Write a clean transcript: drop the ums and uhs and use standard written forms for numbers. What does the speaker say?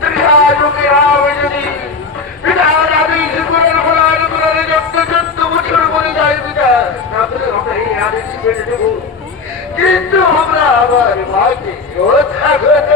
তুমি আজকে হবে যদি পিতার আদেশ করার ফলার করার যত বছর বলে যায় পিতা তারপরে আমরা এই আদেশ মেনে নেব কিন্তু আমরা আবার মাকে রক্ষা করতে